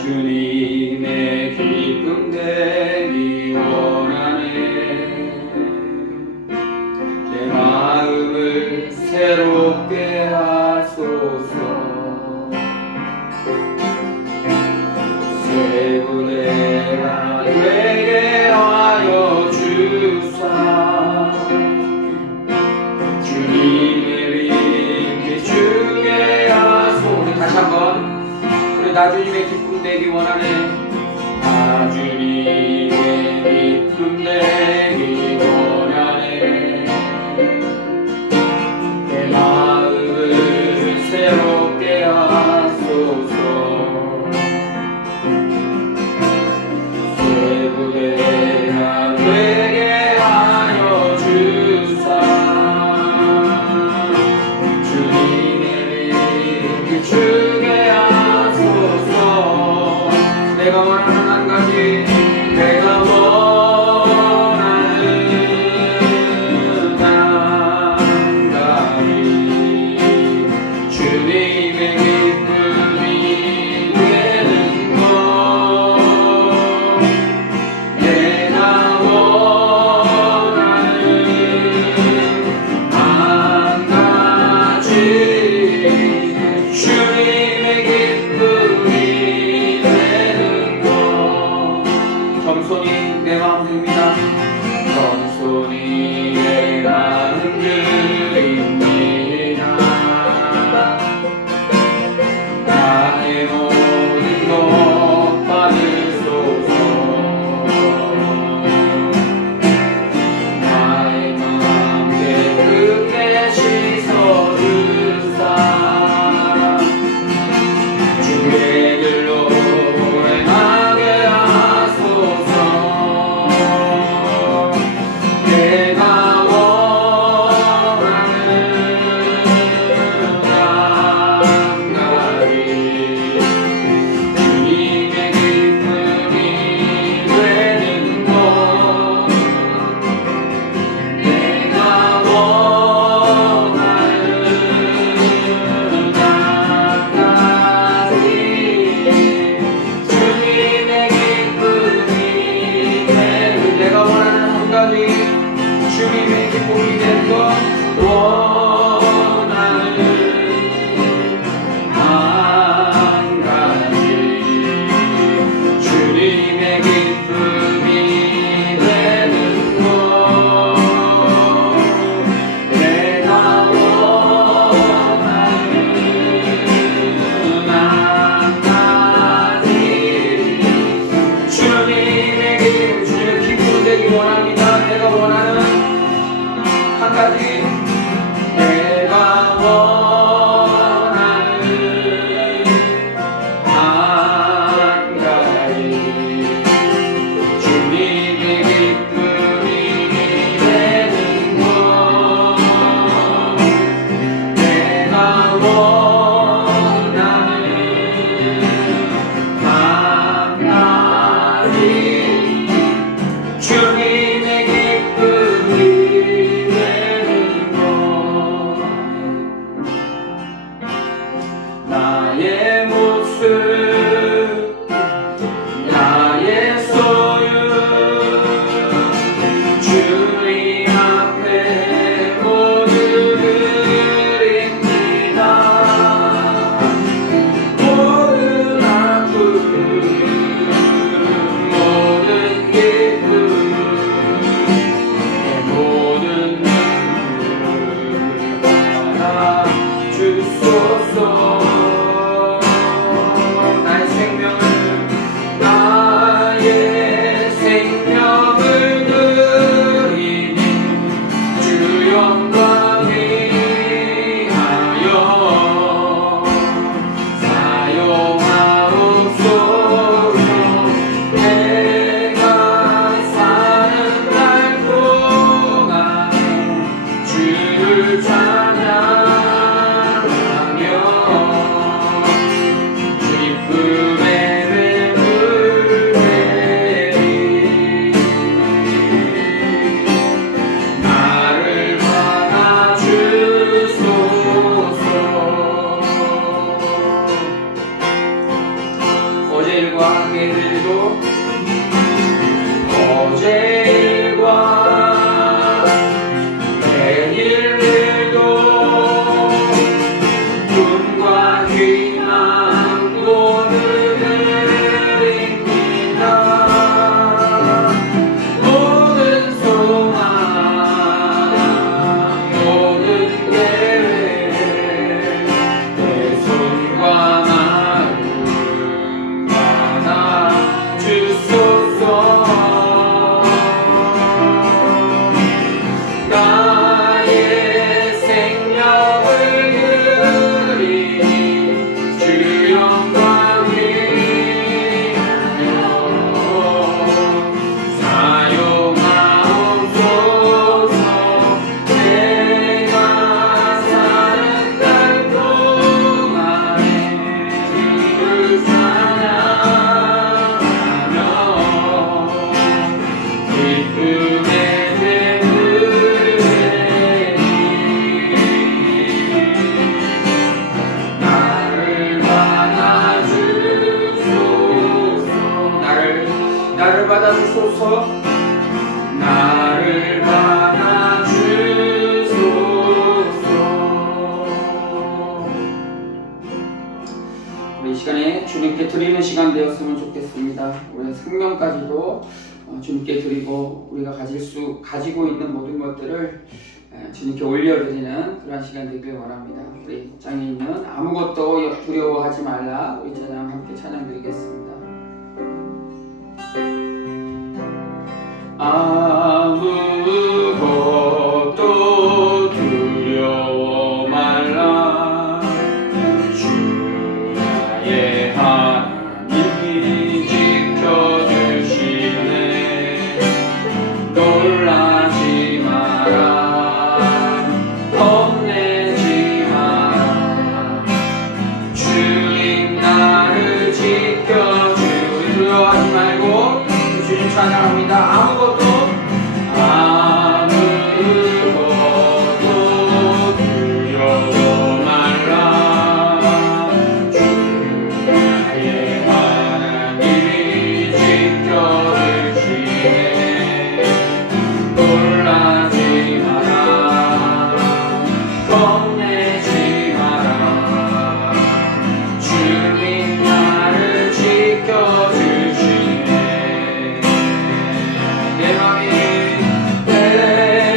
주님의 기쁨 되기 원하네. 내 마음을 새롭게 하소서. 새 부대가 되게 하여 주사. 주님의 빛 비추게 하소서. 다시 한번 나 주님의 기쁨 되기 원하네. 나 주님의 기쁨 되기 원하네. 내 마음을 새롭게 하소서. 새 부대가 되게 하여 주사. 주님의 빛 비추게 하소서. 내가 원하는 한 가지, 내가 원하는 한 가지, 주님의 기쁨이 되는 것. 내가 원하는 한 가지, 주님의 기쁨이 되는 것. 겸손히 내 마음 드립니다. 겸손히 내 마음 드립니다. 나의 모든 것 받으소서. 나의 마음 깨끗게 씻어주사. 주의 길로 행하게 하소서. 내가 원하는 한 가지, 주님의 기쁨이 되는 것. 내가 원하는 한 가지, 주님의 기쁨이 되는. 내가 원하는 한 가지, 주님의 기쁨이 되는 것. 원하는 한 가지, 주님의 기쁨이 되는 것. 내가 원하는 한 가지, 주님의 기쁨, 주님의 기쁨 되기 원합니다. 내가 원하는 한 가지, 내가 원하는 한 가지, 주님의 기쁨이 되는 것. 내가 원하는 한 가지, 주님의 기쁨이 되는 것. 나의 모습, 나의 소유, 주님 앞에 모두 드립니다. 모든 아픔, 모든 기쁨, 내 모든 눈물 받아 주소서. 나의 생명을, 나의 생명을 드리니 주 영광 위하여 사용하옵소서. 내가 사는 날 동안에 주를 찬양하며 기쁨의 샘을 내리 나를 받아 주소서. 어제 읽은 드리는 시간 되었으면 좋겠습니다. 우리의 생명까지도 주님께 드리고 우리가 가지고 있는 모든 것들을 주님께 올려드리는 그런 시간 되길 원합니다. 우리 장애인은 아무것도 두려워하지 말라. 우리 찬양 함께 찬양 드리겠습니다. 아무것도 두려워 말라. 주 나의 하나님이 지켜주시네. 놀라지 마라. 겁내지 마라. 주님 나를 지켜주시네. 두려워하지 말고 주님 찬양합니다. 아무것도 두려워 말라. 주 나의 하나님이 지켜주시네. 놀라지 마라. 겁내지 마라. 주님 나를 지켜주시네. 내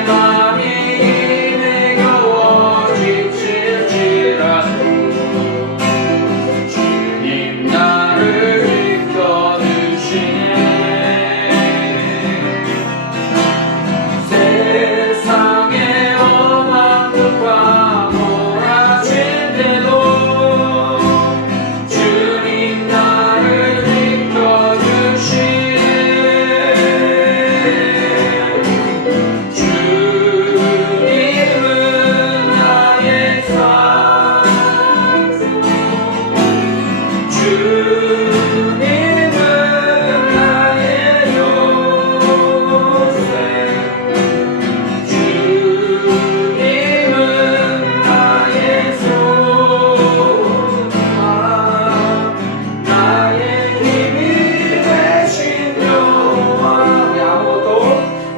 맘이 힘에 겨워 지칠지라도 주님 나를 지켜주시네. 세상에 험한 것과 몰아칠 때도 주님 나를 지켜주시네.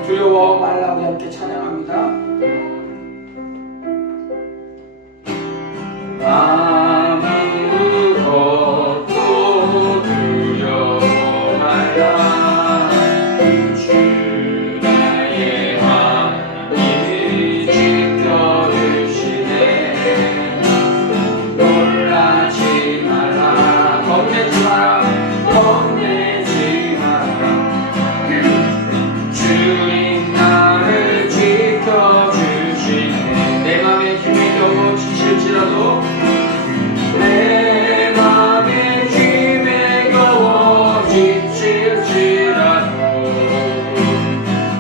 두려워 말라. 우리 함께 찬양합니다. 아무것도 두려워 말라. 주 나의 하나님이 지켜주시네. 놀라지 말라. 겁내지 마라. 겁내지 마라. 주님 나를 지켜주시네. 내 맘에 힘이 겨워 지칠지라도 내 맘에 힘에 겨워 지칠지라도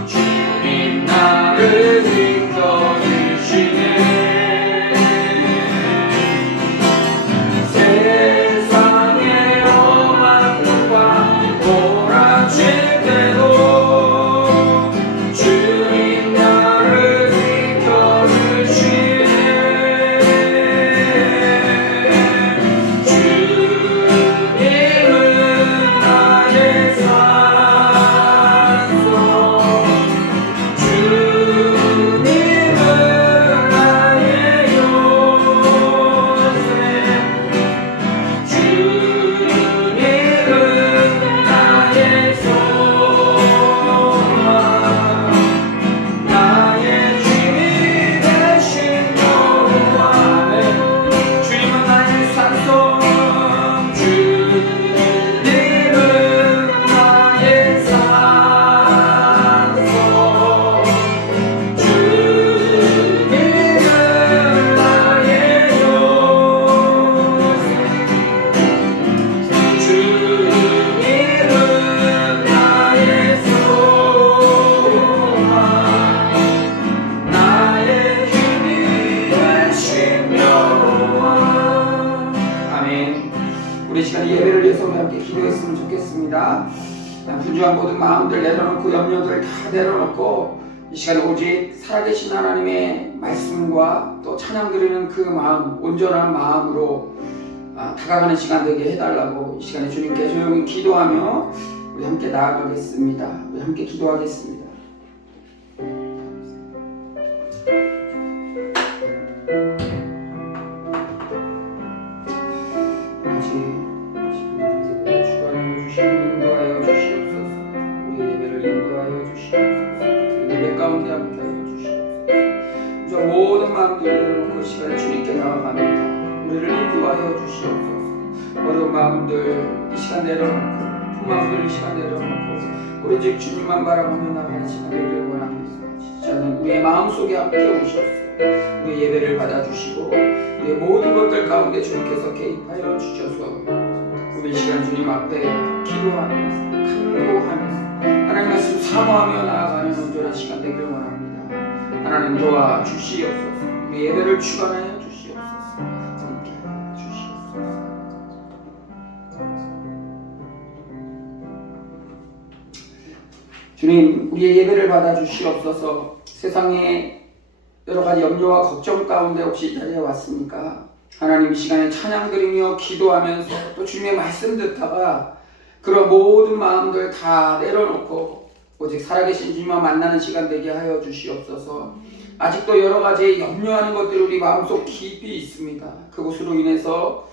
주님 나를 지켜주시네. 세상에 험한 것과 몰아칠 때도 주님 나를 지켜주시네. 주님은 나의 산소. 주님은 나의 요새. 주님은 나의 소망. 나의 힘이 되신 여호와. 주님은 나의 산소. 주님은 나의 산소. 주님은 나의 요새. 주님은 나의 소망. 나의 힘이 되신 여호와. 아멘. 우리 시간 예배를 위해서 우리 함께 기도했으면 좋겠습니다. 분주한 모든 마음들 내려놓고 염려들 다 내려놓고 이 시간에 오직 살아계신 하나님의 말씀과 또 찬양 드리는 그 마음, 온전한 마음으로 다가가는 시간 되게 해달라고 이 시간에 주님께 조용히 기도하며 우리 함께 나아가겠습니다. 우리 함께 기도하겠습니다. 아버지, 마음들 내려놓고 이 시간에 주님께 나아갑니다. 우리를 인도하여 주시옵소서. 어려운 마음들 이 시간 내려놓고 그 마음들 이 시간 내려놓고 오로지 주님만 바라보며 나가는 시간 되기를 원합니다. 저는 우리의 마음속에 함께 오셔서 우리의 예배를 받아주시고 우리의 모든 것들 가운데 주님께서 개입하여 주셔서 우리 이 시간 주님 앞에 기도하며 간구하며 하나님 말씀 사모하며 나아가는 온전한 시간 되기를 원합니다. 하나님 도와주시옵소서. 우리 예배를 주관하여 주시옵소서. 함께하여 주시옵소서. 주님, 우리의 예배를 받아주시옵소서. 세상에 여러가지 염려와 걱정 가운데 혹시 이 자리에 왔습니까? 하나님 이 시간에 찬양 드리며 기도하면서 또 주님의 말씀 듣다가 그런 모든 마음들 다 내려놓고 오직 살아계신 주님과 만나는 시간 되게 하여 주시옵소서. 아직도 여러가지 염려하는 것들이 우리 마음속 깊이 있습니다. 그것으로 인해서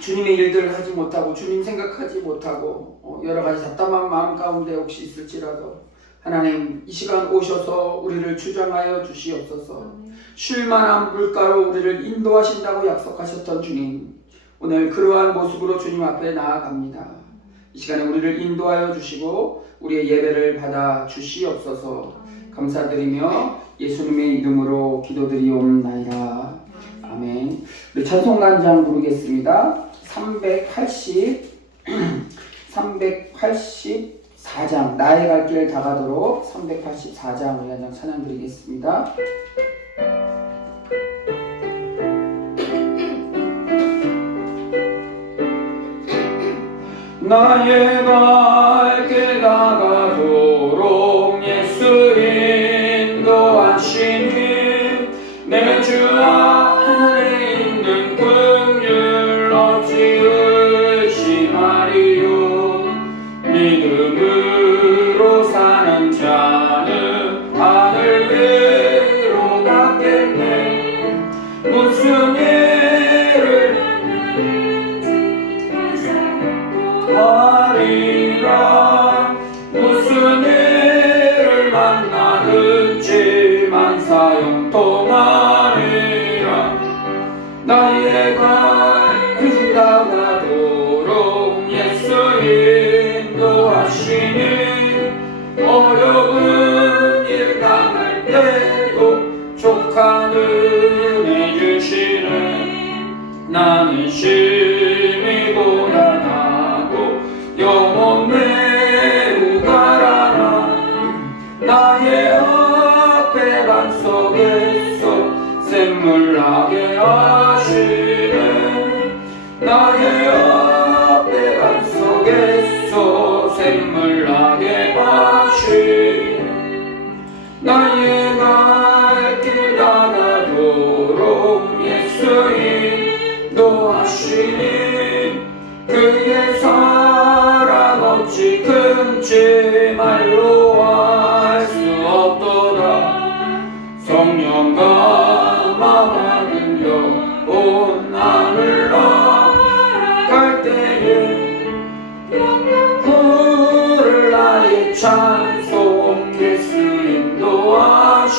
주님의 일들을 하지 못하고 주님 생각하지 못하고 여러가지 답답한 마음 가운데 혹시 있을지라도 하나님 이 시간 오셔서 우리를 주장하여 주시옵소서. 쉴만한 물가로 우리를 인도하신다고 약속하셨던 주님, 오늘 그러한 모습으로 주님 앞에 나아갑니다. 이 시간에 우리를 인도하여 주시고 우리의 예배를 받아 주시옵소서. 감사드리며 예수님의 이름으로 기도드리옵나이다. 아멘. 우리 찬송단장 부르겠습니다. 384장 나의 갈 길 다가도록 384장 우리 한장 찬양 드리겠습니다. 나의 갈 길 다가도록 예수 인도하시니 내 주 안에 있는 긍휼 어찌 의심하리요. 믿음으로 사는 자는 하늘 위로 갔겠네. 무슨 일을 하리라. 무슨 일을 만나든지 만사형통하리라. 나의 갈 길 다가도록 예수 인도하시니 어려운 일 당할 때도 족한 은혜 주시는 나는 심히 고단하고 영혼 매우 가라나. 나의 앞에 반석에서 샘물 나게 하시네. 나의 앞에 반석에서 샘물 나게 하시네. 나의 갈 길 다가도록 예수 인도하시니 그의 사랑 어찌 금치 말로 할 수 없도다. 성령과 마음을 온 하늘 나갈 때에 불을 나의 찬송 예수 인도하셨네.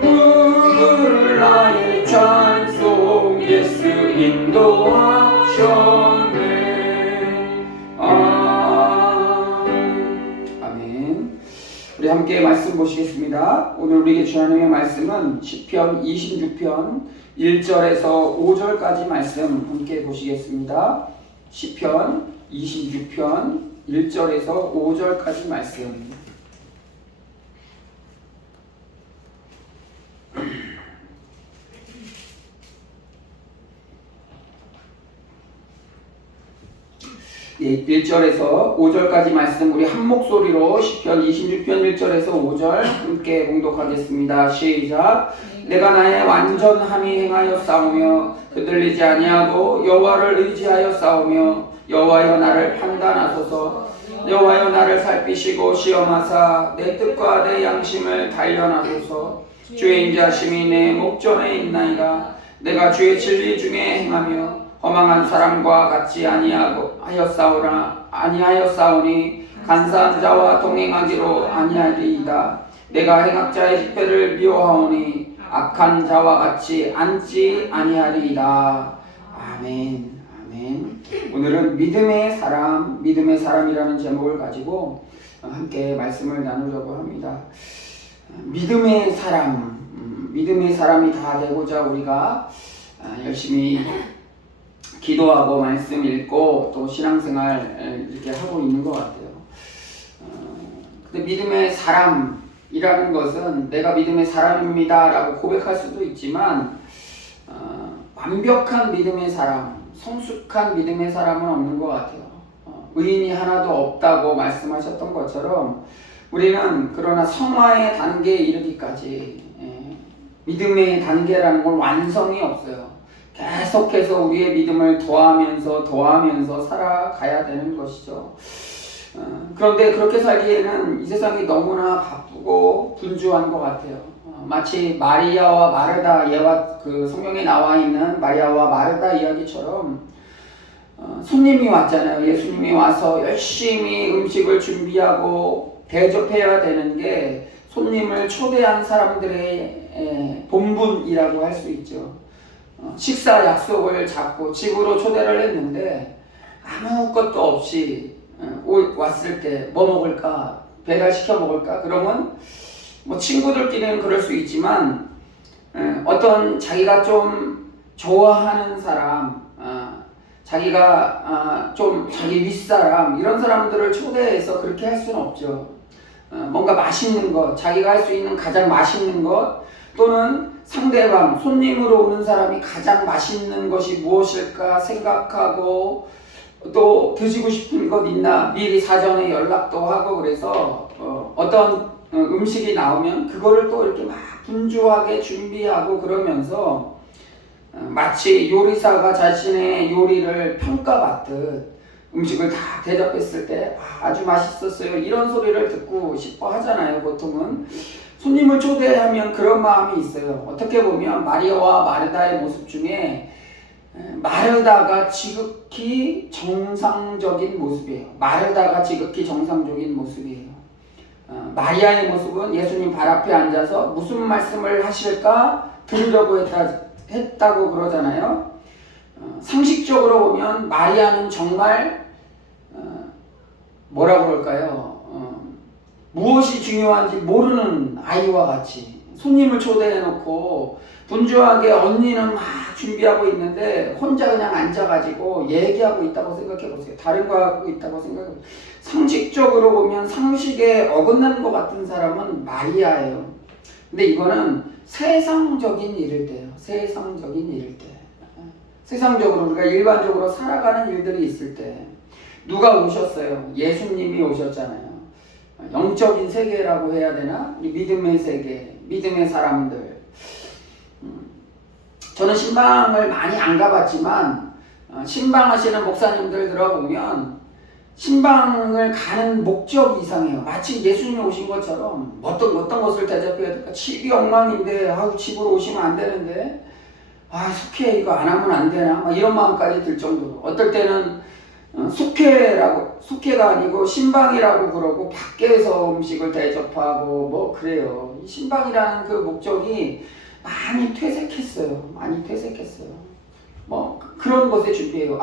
불을 나의 찬송 예수 인도하셨네. 아멘. 우리 함께 말씀 보시겠습니다. 오늘 우리에게 주신 하나님의 말씀은 시편 26편 1절에서 5절까지 말씀 함께 보시겠습니다. 시편 26편 1절에서 5절까지 말씀. 예, 1절에서 5절까지 말씀 우리 한 목소리로 시편 26편 1절에서 5절 함께 봉독하겠습니다. 시작. 내가 나의 완전함이 행하여 싸우며 흔들리지 아니하고 여호와를 의지하여 싸우며 여호와여 나를 판단하소서. 여호와여 나를 살피시고 시험하사 내 뜻과 내 양심을 단련하소서. 주의 인자심이 내 목전에 있나이다. 내가 주의 진리 중에 행하며 허망한 사람과 같이 아니하여 싸우니 간사한 자와 동행하기로 아니하리이다. 내가 행악자의 집회를 미워하오니 악한 자와 같이 앉지 아니하리이다. 아멘. 아멘. 오늘은 믿음의 사람이라는 제목을 가지고 함께 말씀을 나누려고 합니다. 믿음의 사람이 다 되고자 우리가 열심히 기도하고 말씀 읽고 또 신앙생활 이렇게 하고 있는 것 같아요. 근데 믿음의 사람이라는 것은 내가 믿음의 사람입니다 라고 고백할 수도 있지만 완벽한 믿음의 사람, 성숙한 믿음의 사람은 없는 것 같아요. 의인이 하나도 없다고 말씀하셨던 것처럼 우리는 그러나 성화의 단계에 이르기까지 믿음의 단계라는 건 완성이 없어요. 계속해서 우리의 믿음을 더하면서 살아가야 되는 것이죠. 그런데 그렇게 살기에는 이 세상이 너무나 바쁘고 분주한 것 같아요. 마치 마리아와 마르다, 예와 그 성경에 나와 있는 마리아와 마르다 이야기처럼 손님이 왔잖아요. 예수님이 와서 열심히 음식을 준비하고 대접해야 되는 게 손님을 초대한 사람들의 본분이라고 할 수 있죠. 식사 약속을 잡고 집으로 초대를 했는데 아무것도 없이 왔을 때 뭐 먹을까? 배달시켜 먹을까? 그러면 뭐 친구들끼리는 그럴 수 있지만 어떤 자기가 좀 좋아하는 사람, 자기가 좀 자기 윗사람 이런 사람들을 초대해서 그렇게 할 수는 없죠. 뭔가 맛있는 것, 자기가 할 수 있는 가장 맛있는 것 또는 상대방, 손님으로 오는 사람이 가장 맛있는 것이 무엇일까 생각하고 또 드시고 싶은 것 있나 미리 사전에 연락도 하고 그래서 어떤 음식이 나오면 그거를 또 이렇게 막 분주하게 준비하고 그러면서 마치 요리사가 자신의 요리를 평가받듯 음식을 다 대접했을 때 아주 맛있었어요 이런 소리를 듣고 싶어 하잖아요. 보통은 손님을 초대하면 그런 마음이 있어요. 어떻게 보면 마리아와 마르다의 모습 중에 마르다가 지극히 정상적인 모습이에요. 마리아의 모습은 예수님 발 앞에 앉아서 무슨 말씀을 하실까 들으려고 했다고 그러잖아요. 상식적으로 보면 마리아는 정말 뭐라고 그럴까요? 무엇이 중요한지 모르는 아이와 같이 손님을 초대해놓고 분주하게 언니는 막 준비하고 있는데 혼자 그냥 앉아가지고 얘기하고 있다고 생각해보세요. 다른 거 하고 있다고 생각해보세요. 상식적으로 보면 상식에 어긋나는 것 같은 사람은 마리아예요. 근데 이거는 세상적인 일일 때예요. 세상적으로 우리가 일반적으로 살아가는 일들이 있을 때 누가 오셨어요? 예수님이 오셨잖아요. 영적인 세계라고 해야 되나? 믿음의 세계, 믿음의 사람들. 저는 신방을 많이 안 가봤지만 신방하시는 목사님들 들어보면 신방을 가는 목적이 이상해요. 마치 예수님이 오신 것처럼 어떤 것을 대접해야 될까? 집이 엉망인데 집으로 오시면 안 되는데 숙회 이거 안 하면 안 되나? 막 이런 마음까지 들 정도로 어떨 때는 숙회가 아니고 신방이라고 그러고 밖에서 음식을 대접하고 뭐 그래요. 이 신방이라는 그 목적이 많이 퇴색했어요. 뭐 그런 것에 준비해요.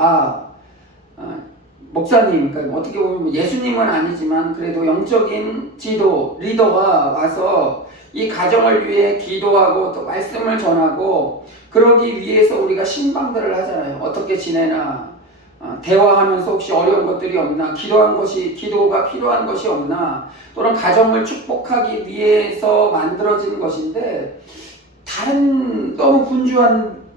목사님, 그러니까 어떻게 보면 예수님은 아니지만 그래도 영적인 지도, 리더가 와서 이 가정을 위해 기도하고 또 말씀을 전하고 그러기 위해서 우리가 신방들을 하잖아요. 어떻게 지내나, 대화하면서 혹시 어려운 것들이 없나, 기도가 필요한 것이 없나, 또는 가정을 축복하기 위해서 만들어진 것인데 너무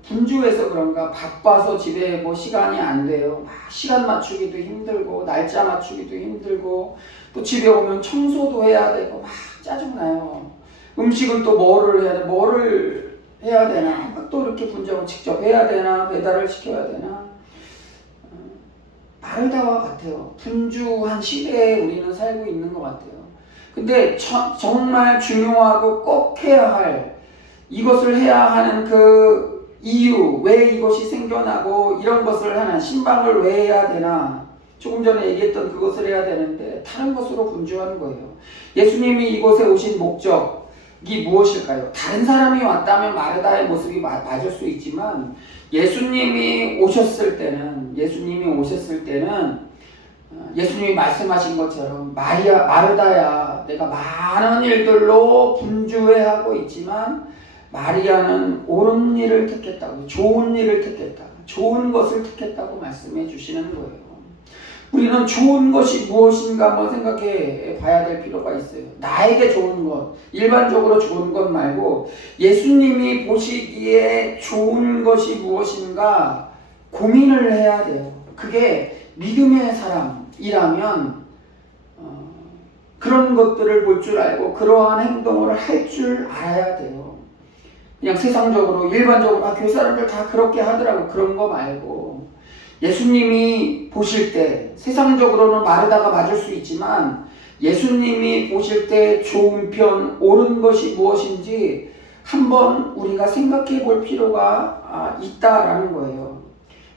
분주해서 그런가 바빠서 집에 뭐 시간이 안 돼요. 시간 맞추기도 힘들고 날짜 맞추기도 힘들고 또 집에 오면 청소도 해야 되고 막 짜증나요. 음식은 또 뭐를 해야 되나 또 이렇게 분주하고 직접 해야 되나 배달을 시켜야 되나 마르다와 같아요. 분주한 시대에 우리는 살고 있는 것 같아요. 근데 정말 중요하고 꼭 해야 할 이것을 해야 하는 그 이유, 왜 이것이 생겨나고 이런 것을 하나 신방을 왜 해야 되나 조금 전에 얘기했던 그것을 해야 되는데 다른 것으로 분주한 거예요. 예수님이 이곳에 오신 목적이 무엇일까요? 다른 사람이 왔다면 마르다의 모습이 맞을 수 있지만 예수님이 오셨을 때는 예수님이 말씀하신 것처럼 마르다야, 내가 많은 일들로 분주해하고 있지만 마리아는 옳은 일을 택했다고, 좋은 일을 택했다, 좋은 것을 택했다고 말씀해 주시는 거예요. 우리는 좋은 것이 무엇인가 한번 생각해 봐야 될 필요가 있어요. 나에게 좋은 것, 일반적으로 좋은 것 말고 예수님이 보시기에 좋은 것이 무엇인가 고민을 해야 돼요. 그게 믿음의 사람이라면 그런 것들을 볼 줄 알고 그러한 행동을 할 줄 알아야 돼요. 그냥 세상적으로 일반적으로 교회 사람들 다 그렇게 하더라고, 그런 거 말고 예수님이 보실 때 세상적으로는 마르다가 맞을 수 있지만 예수님이 보실 때 좋은 편, 옳은 것이 무엇인지 한번 우리가 생각해 볼 필요가 있다라는 거예요.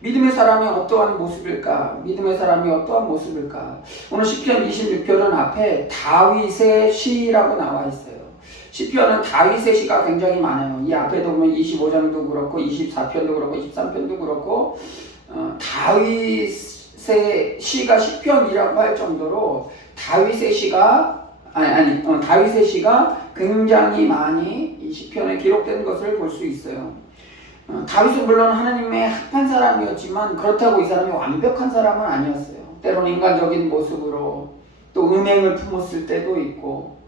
믿음의 사람이 어떠한 모습일까? 믿음의 사람이 어떠한 모습일까? 오늘 시편 26편은 앞에 다윗의 시라고 나와 있어요. 시편은 다윗의 시가 굉장히 많아요. 이 앞에도 보면 25장도 그렇고 24편도 그렇고 23편도 그렇고 다윗의 시가 시편이라고 할 정도로 다윗의 시가 굉장히 많이 이 시편에 기록된 것을 볼 수 있어요. 다윗은 물론 하나님의 합한 사람이었지만 그렇다고 이 사람이 완벽한 사람은 아니었어요. 때로는 인간적인 모습으로 또 음행을 품었을 때도 있고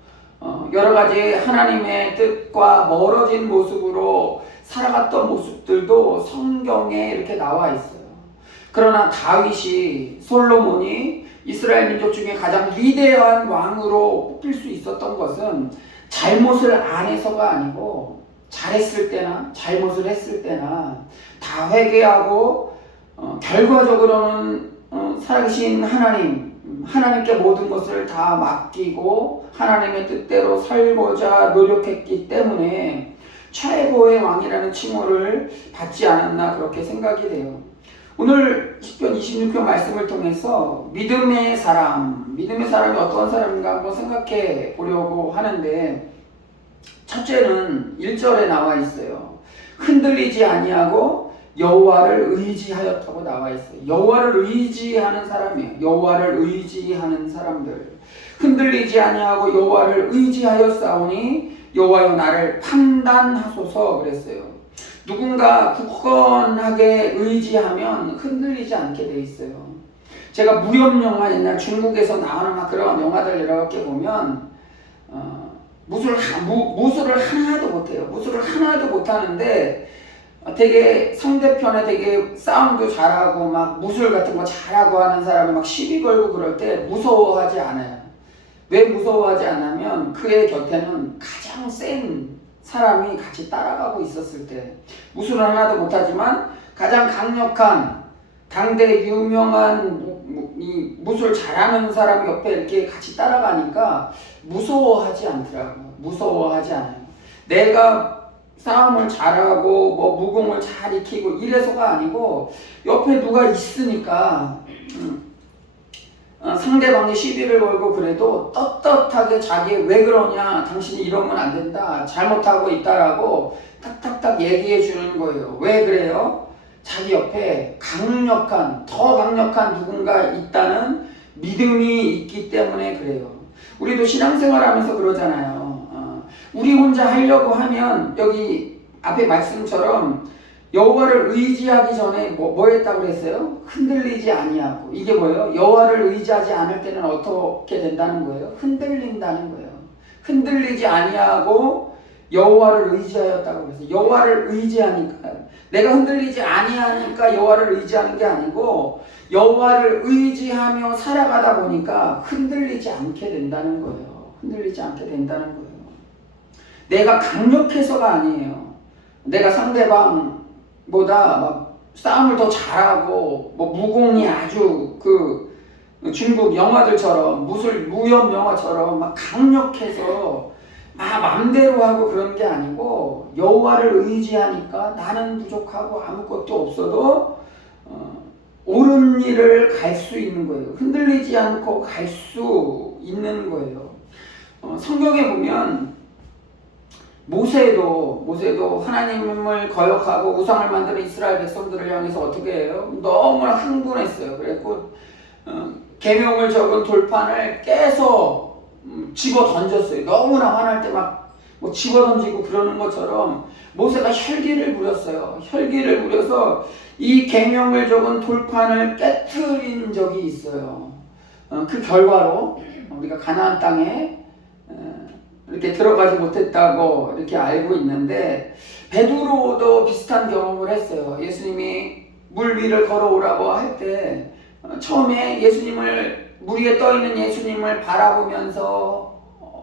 여러 가지 하나님의 뜻과 멀어진 모습으로 살아갔던 모습들도 성경에 이렇게 나와 있어요. 그러나 솔로몬이 이스라엘 민족 중에 가장 위대한 왕으로 뽑힐 수 있었던 것은 잘못을 안 해서가 아니고 잘했을 때나 잘못을 했을 때나 다 회개하고 결과적으로는 살아계신 하나님께 모든 것을 다 맡기고 하나님의 뜻대로 살고자 노력했기 때문에 최고의 왕이라는 칭호를 받지 않았나 그렇게 생각이 돼요. 오늘 시편 26편 말씀을 통해서 믿음의 사람이 어떤 사람인가 한번 생각해 보려고 하는데 첫째는 1절에 나와 있어요. 흔들리지 아니하고 여호와를 의지하였다고 나와 있어요. 여호와를 의지하는 사람이에요. 여호와를 의지하는 사람들. 흔들리지 아니하고 여호와를 의지하였사오니 여호와여 나를 판단하소서 그랬어요. 누군가 굳건하게 의지하면 흔들리지 않게 돼 있어요. 제가 무협 영화 옛날 중국에서 나오는 막 그런 영화들 이렇게 보면 무술을 하나도 못해요. 무술을 하나도 못하는데 되게 상대편에 되게 싸움도 잘하고 막 무술 같은 거 잘하고 하는 사람이 막 시비 걸고 그럴 때 무서워하지 않아요. 왜 무서워하지 않냐면 그의 곁에는 가장 센 사람이 같이 따라가고 있었을 때 무술은 하나도 못하지만 가장 강력한 당대 유명한 이 무술 잘하는 사람이 옆에 이렇게 같이 따라가니까 무서워하지 않더라고요. 무서워하지 않아요. 내가 싸움을 잘하고 무공을 잘 익히고 이래서가 아니고 옆에 누가 있으니까 상대방이 시비를 걸고 그래도 떳떳하게 자기 왜 그러냐, 당신이 이러면 안 된다, 잘못하고 있다라고 탁탁탁 얘기해 주는 거예요. 왜 그래요? 자기 옆에 더 강력한 누군가 있다는 믿음이 있기 때문에 그래요. 우리도 신앙생활 하면서 그러잖아요. 우리 혼자 하려고 하면 여기 앞에 말씀처럼 여호와를 의지하기 전에 뭐 했다고 그랬어요? 흔들리지 아니하고. 이게 뭐예요? 여호와를 의지하지 않을 때는 어떻게 된다는 거예요? 흔들린다는 거예요. 흔들리지 아니하고 여호와를 의지하였다고 그랬어요. 여호와를 의지하니까 내가 흔들리지 아니하니까 여호와를 의지하는 게 아니고 여호와를 의지하며 살아가다 보니까 흔들리지 않게 된다는 거예요. 흔들리지 않게 된다는 거예요. 내가 강력해서가 아니에요. 내가 상대방보다 막 싸움을 더 잘하고 무공이 아주 중국 영화들처럼 무협 영화처럼 막 강력해서 막 맘대로 하고 그런 게 아니고 여호와를 의지하니까 나는 부족하고 아무것도 없어도 옳은 일을 갈 수 있는 거예요. 흔들리지 않고 갈 수 있는 거예요. 성경에 보면 모세도 하나님을 거역하고 우상을 만드는 이스라엘 백성들을 향해서 어떻게 해요? 너무나 흥분했어요. 그래서 계명을 적은 돌판을 깨서 집어 던졌어요. 너무나 화날 때 막 뭐 집어 던지고 그러는 것처럼 모세가 혈기를 부렸어요. 혈기를 부려서 이 계명을 적은 돌판을 깨트린 적이 있어요. 그 결과로 우리가 가나안 땅에 이렇게 들어가지 못했다고 이렇게 알고 있는데, 베드로도 비슷한 경험을 했어요. 예수님이 물 위를 걸어오라고 할 때 처음에 물 위에 떠 있는 예수님을 바라보면서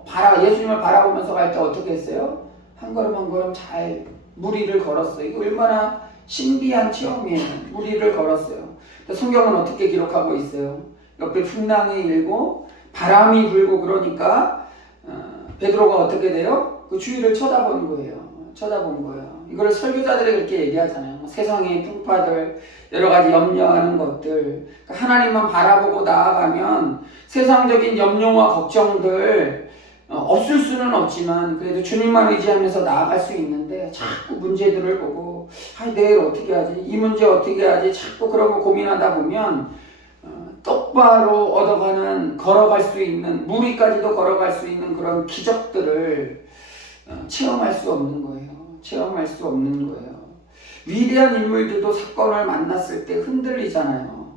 갈 때 어떻게 했어요? 한 걸음 한 걸음 잘 물 위를 걸었어요. 이거 얼마나 신비한 체험이에요. 물 위를 걸었어요. 성경은 어떻게 기록하고 있어요? 옆에 풍랑이 일고 바람이 불고 그러니까 베드로가 어떻게 돼요? 그 주위를 쳐다본 거예요. 이걸 설교자들이 그렇게 얘기하잖아요. 세상의 풍파들, 여러 가지 염려하는 것들, 하나님만 바라보고 나아가면 세상적인 염려와 걱정들 없을 수는 없지만 그래도 주님만 의지하면서 나아갈 수 있는데, 자꾸 문제들을 보고 내일 어떻게 하지? 이 문제 어떻게 하지? 자꾸 그런 거 고민하다 보면 똑바로 걸어갈 수 있는, 물 위까지도 걸어갈 수 있는 그런 기적들을 체험할 수 없는 거예요. 위대한 인물들도 사건을 만났을 때 흔들리잖아요.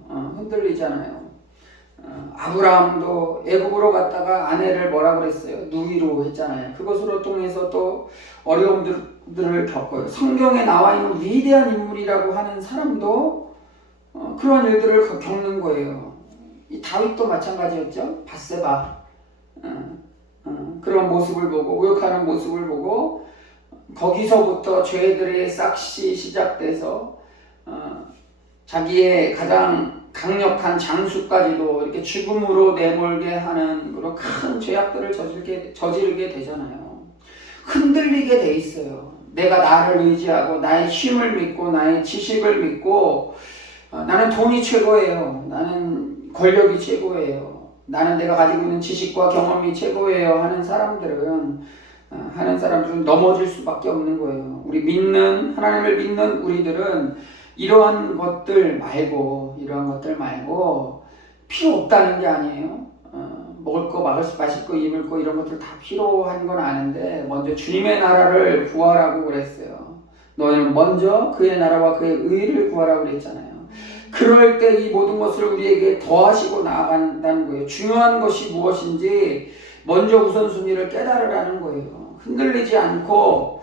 아브라함도 애굽으로 갔다가 아내를 뭐라 그랬어요? 누이로 했잖아요. 그것으로 통해서 또 어려움들을 겪어요. 성경에 나와 있는 위대한 인물이라고 하는 사람도 그런 일들을 겪는 거예요. 이 다윗도 마찬가지였죠. 밧세바 그런 모습을 보고, 모욕하는 모습을 보고, 거기서부터 죄들의 싹시 시작돼서 자기의 가장 강력한 장수까지도 이렇게 죽음으로 내몰게 하는 그런 큰 죄악들을 저지르게 되잖아요. 흔들리게 돼 있어요. 내가 나를 의지하고 나의 힘을 믿고 나의 지식을 믿고 나는 돈이 최고예요. 나는 권력이 최고예요. 나는 내가 가지고 있는 지식과 경험이 최고예요 하는 사람들은 넘어질 수밖에 없는 거예요. 하나님을 믿는 우리들은 이러한 것들 말고 필요 없다는 게 아니에요. 먹을 거, 마실 거, 입을 거 이런 것들 다 필요한 건 아는데, 먼저 주님의 나라를 구하라고 그랬어요. 너희는 먼저 그의 나라와 그의 의를 구하라고 그랬잖아요. 그럴 때 이 모든 것을 우리에게 더하시고 나아간다는 거예요. 중요한 것이 무엇인지 먼저 우선순위를 깨달으라는 거예요. 흔들리지 않고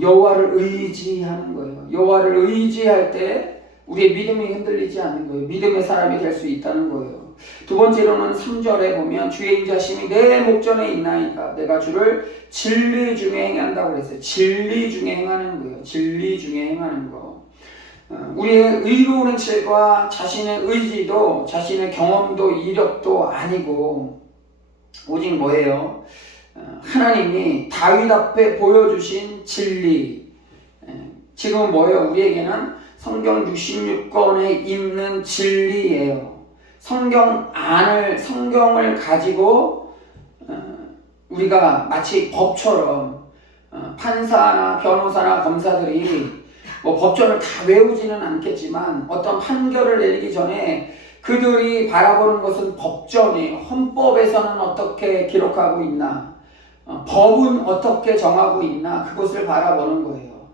여호와를 의지하는 거예요. 여호와를 의지할 때 우리의 믿음이 흔들리지 않는 거예요. 믿음의 사람이 될 수 있다는 거예요. 두 번째로는 3절에 보면 주의 인자심이 내 목전에 있나이다. 내가 주를 진리 중에 행한다고 그랬어요. 진리 중에 행하는 거예요. 진리 중에 행하는 거. 우리의 의로운 행실과 자신의 의지도, 자신의 경험도, 이력도 아니고 오직 뭐예요? 하나님이 다윗 앞에 보여주신 진리. 지금 뭐예요? 우리에게는 성경 66권에 있는 진리예요. 성경을 가지고 우리가 마치 법처럼 판사나 변호사나 검사들이 법전을 다 외우지는 않겠지만 어떤 판결을 내리기 전에 그들이 바라보는 것은 법전이, 헌법에서는 어떻게 기록하고 있나, 법은 어떻게 정하고 있나, 그것을 바라보는 거예요.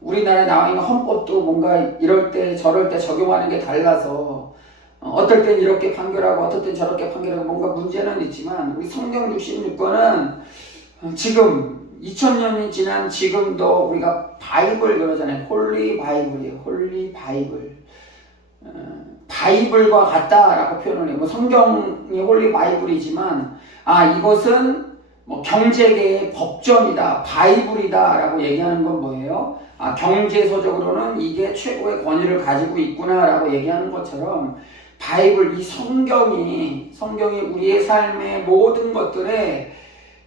우리나라에 나와 있는 헌법도 뭔가 이럴 때 저럴 때 적용하는 게 달라서 어떨 땐 이렇게 판결하고 어떨 땐 저렇게 판결하고 뭔가 문제는 있지만, 우리 성경 66권은 지금 2000년이 지난 지금도 우리가 바이블 그러잖아요. 홀리 바이블이에요. 홀리 바이블. 바이블과 같다라고 표현을 해요. 성경이 홀리 바이블이지만 이것은 경제계의 법전이다, 바이블이다라고 얘기하는 건 뭐예요? 경제서적으로는 이게 최고의 권위를 가지고 있구나라고 얘기하는 것처럼 바이블, 이 성경이 우리의 삶의 모든 것들의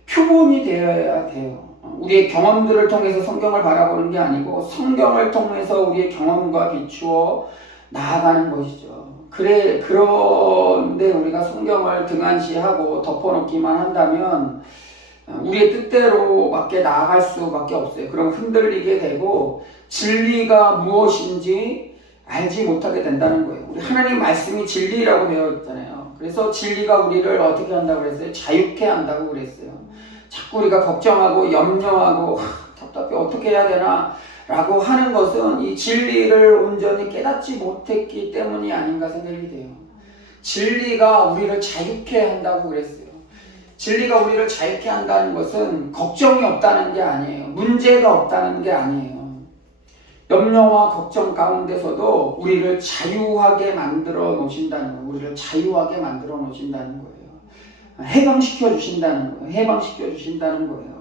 표본이 되어야 돼요. 우리의 경험들을 통해서 성경을 바라보는 게 아니고 성경을 통해서 우리의 경험과 비추어 나아가는 것이죠. 그런데 우리가 성경을 등한시하고 덮어놓기만 한다면 우리의 뜻대로밖에 나아갈 수밖에 없어요. 그럼 흔들리게 되고 진리가 무엇인지 알지 못하게 된다는 거예요. 우리 하나님 말씀이 진리라고 되어 있잖아요. 그래서 진리가 우리를 어떻게 한다고 그랬어요? 자유케 한다고 그랬어요. 자꾸 우리가 걱정하고 염려하고 답답해 어떻게 해야 되나 라고 하는 것은 이 진리를 온전히 깨닫지 못했기 때문이 아닌가 생각이 돼요. 진리가 우리를 자유케 한다고 그랬어요. 진리가 우리를 자유케 한다는 것은 걱정이 없다는 게 아니에요. 문제가 없다는 게 아니에요. 염려와 걱정 가운데서도 우리를 자유하게 만들어 놓으신다는 거예요. 우리를 자유하게 만들어 놓으신다는 거예요. 해방시켜 주신다는 거예요. 해방시켜 주신다는 거예요.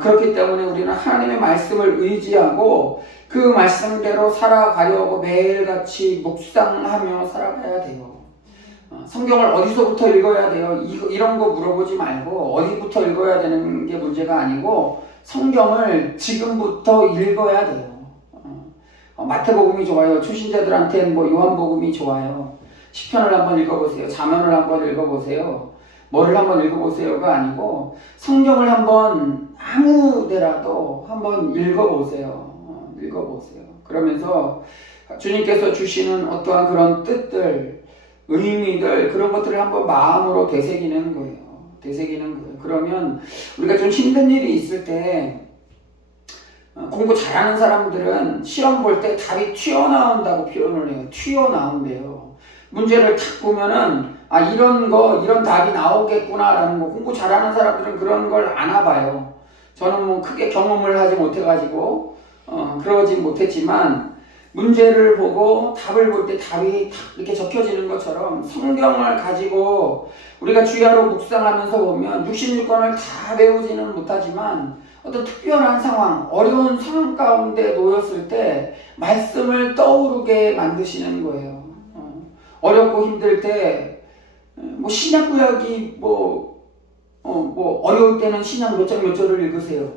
그렇기 때문에 우리는 하나님의 말씀을 의지하고 그 말씀대로 살아가려고 매일같이 묵상하며 살아가야 돼요. 성경을 어디서부터 읽어야 돼요? 이런 거 물어보지 말고 어디부터 읽어야 되는 게 문제가 아니고 성경을 지금부터 읽어야 돼요. 마태복음이 좋아요. 초신자들한테는 뭐 요한복음이 좋아요. 시편을 한번 읽어보세요. 잠언을 한번 읽어보세요. 뭐를 한번 읽어보세요가 아니고 성경을 한번 아무 데라도 한번 읽어보세요. 읽어보세요. 그러면서 주님께서 주시는 어떠한 그런 뜻들, 의미들 그런 것들을 한번 마음으로 되새기는 거예요. 되새기는 거예요. 그러면 우리가 좀 힘든 일이 있을 때 공부 잘하는 사람들은 시험 볼 때 답이 튀어나온다고 표현을 해요. 튀어나온대요. 문제를 탁 보면은 이런 답이 나오겠구나라는 거. 공부 잘하는 사람들은 그런 걸 아나 봐요. 저는 뭐 크게 경험을 하지 못해가지고 그러지 못했지만 문제를 보고 답을 볼 때 답이 탁 이렇게 적혀지는 것처럼 성경을 가지고 우리가 주야로 묵상하면서 보면 66권을 다 배우지는 못하지만 어떤 특별한 상황, 어려운 상황 가운데 놓였을 때 말씀을 떠오르게 만드시는 거예요. 어렵고 힘들 때 뭐 신약구약이 어려울 때는 신약 몇 장 몇 절을 읽으세요.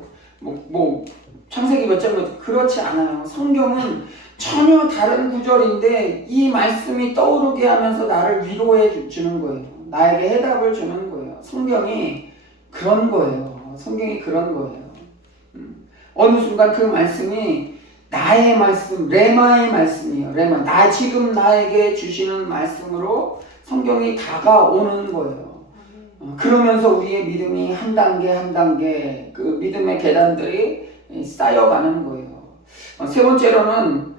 창세기 몇 장 몇 절 그렇지 않아요. 성경은 전혀 다른 구절인데 이 말씀이 떠오르게 하면서 나를 위로해 주는 거예요. 나에게 해답을 주는 거예요. 성경이 그런 거예요. 성경이 그런 거예요. 어느 순간 그 말씀이 나의 말씀, 레마의 말씀이에요. 레마. 지금 나에게 주시는 말씀으로 성경이 다가오는 거예요. 그러면서 우리의 믿음이 한 단계 한 단계 그 믿음의 계단들이 쌓여가는 거예요. 세 번째로는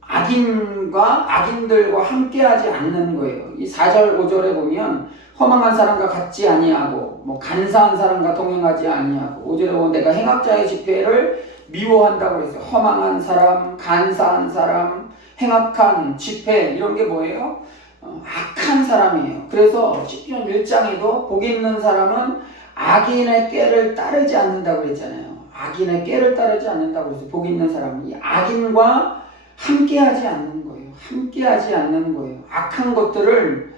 악인들과 함께하지 않는 거예요. 이 4절 5절에 보면 허망한 사람과 같지 아니하고 간사한 사람과 동행하지 아니하고 5절에 보면 내가 행악자의 집회를 미워한다고 했어요. 허망한 사람, 간사한 사람, 행악한 집회 이런 게 뭐예요? 악한 사람이에요. 그래서 시편 1장에도 복 있는 사람은 악인의 꾀를 따르지 않는다고 그랬잖아요. 악인의 꾀를 따르지 않는다고 그랬어요. 복 있는 사람은 이 악인과 함께하지 않는 거예요. 함께하지 않는 거예요. 악한 것들을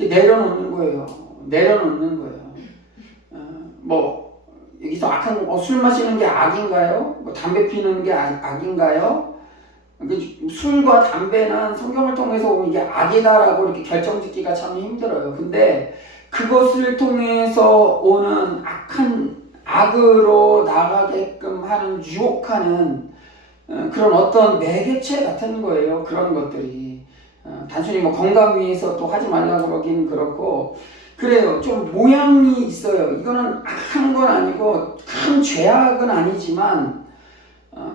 내려놓는 거예요. 내려놓는 거예요. 여기서 악한 거, 술 마시는 게 악인가요? 담배 피는 게 악인가요? 술과 담배는 성경을 통해서 보면 이게 악이다라고 이렇게 결정짓기가 참 힘들어요. 근데 그것을 통해서 오는 악으로 나가게끔 하는 유혹하는 그런 어떤 매개체 같은 거예요. 그런 것들이 단순히 건강 위해서 또 하지 말라고 그러긴 그렇고 그래요. 좀 모양이 있어요. 이거는 악한 건 아니고 큰 죄악은 아니지만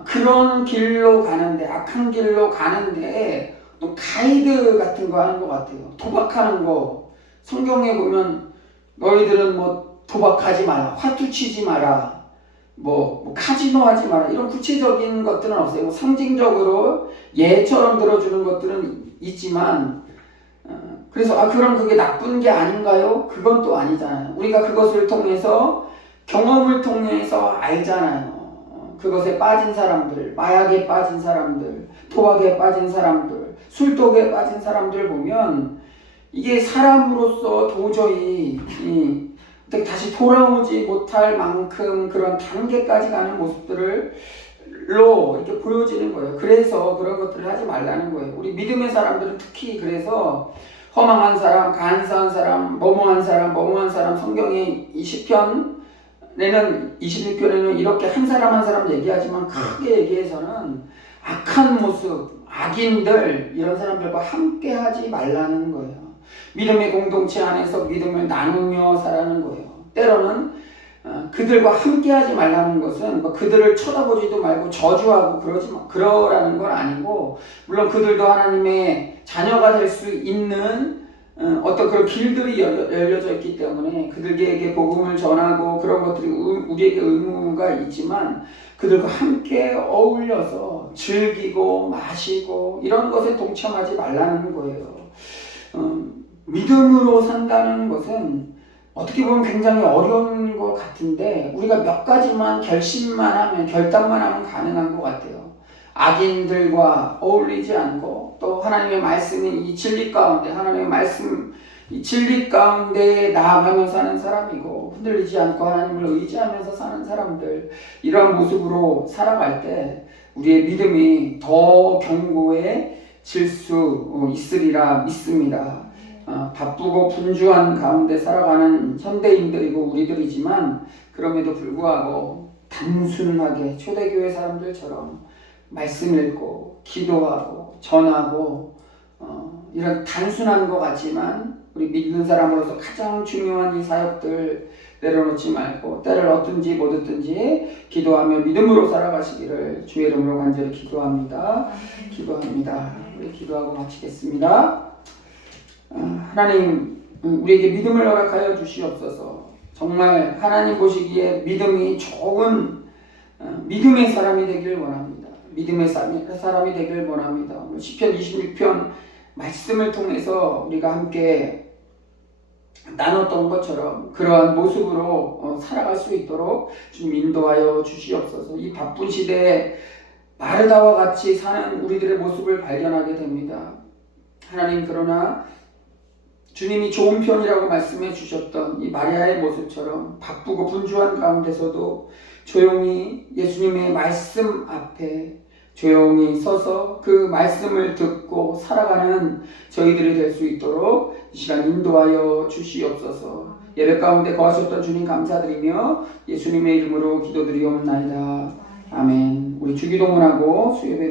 그런 길로 가는데 악한 길로 가는데 또 가이드 같은 거 하는 것 같아요. 도박하는 거 성경에 보면 너희들은 도박하지 마라, 화투 치지 마라, 카지노 하지 마라 이런 구체적인 것들은 없어요. 상징적으로 예처럼 들어주는 것들은 있지만 그래서 그럼 그게 나쁜 게 아닌가요? 그건 또 아니잖아요. 우리가 그것을 통해서 경험을 통해서 알잖아요. 그것에 빠진 사람들, 마약에 빠진 사람들, 도박에 빠진 사람들, 술독에 빠진 사람들 보면 이게 사람으로서 도저히 다시 돌아오지 못할 만큼 그런 단계까지 가는 모습들을 것들로 이렇게 보여지는 거예요. 그래서 그런 것들을 하지 말라는 거예요. 우리 믿음의 사람들은 특히 그래서 허망한 사람, 간사한 사람, 뭐뭐한 사람, 성경의 이 시편에는 21편에는 이렇게 한 사람 얘기하지만 크게 얘기해서는 악한 모습, 악인들 이런 사람들과 함께 하지 말라는 거예요. 믿음의 공동체 안에서 믿음을 나누며 살아가는 거예요. 때로는 그들과 함께하지 말라는 것은 뭐 그들을 쳐다보지도 말고 저주하고 그러라는 건 아니고, 물론 그들도 하나님의 자녀가 될 수 있는 어떤 그런 길들이 열려져 있기 때문에 그들에게 복음을 전하고 그런 것들이 우리에게 의무가 있지만, 그들과 함께 어울려서 즐기고 마시고 이런 것에 동참하지 말라는 거예요. 믿음으로 산다는 것은 어떻게 보면 굉장히 어려운 것 같은데, 우리가 몇 가지만 결단만 하면 가능한 것 같아요. 악인들과 어울리지 않고, 또 하나님의 말씀이 이 진리 가운데, 하나님의 말씀 이 진리 가운데 나아가며 사는 사람이고, 흔들리지 않고 하나님을 의지하면서 사는 사람들, 이러한 모습으로 살아갈 때 우리의 믿음이 더 견고해질 수 있으리라 믿습니다. 바쁘고 분주한 가운데 살아가는 현대인들이고 우리들이지만, 그럼에도 불구하고 단순하게 초대교회 사람들처럼 말씀 읽고 기도하고 전하고 이런 단순한 것 같지만, 우리 믿는 사람으로서 가장 중요한 이 사역들 내려놓지 말고 때를 얻든지 못 얻든지 기도하며 믿음으로 살아가시기를 주의 이름으로 간절히 기도합니다. 우리 기도하고 마치겠습니다. 하나님, 우리에게 믿음을 허락하여 주시옵소서. 정말 하나님 보시기에 믿음이 좋은 믿음의 사람이 되길 원합니다. 믿음의 사람이 되길 원합니다. 오늘 시편 26편 말씀을 통해서 우리가 함께 나눴던 것처럼 그러한 모습으로 살아갈 수 있도록 주님 인도하여 주시옵소서. 이 바쁜 시대에 마르다와 같이 사는 우리들의 모습을 발견하게 됩니다. 하나님, 그러나 주님이 좋은 편이라고 말씀해 주셨던 이 마리아의 모습처럼 바쁘고 분주한 가운데서도 조용히 예수님의 말씀 앞에 조용히 서서 그 말씀을 듣고 살아가는 저희들이 될 수 있도록 이 시간 인도하여 주시옵소서. 예배 가운데 거하셨던 주님 감사드리며 예수님의 이름으로 기도드리옵나이다. 아멘. 우리 주기도문하고 수요예배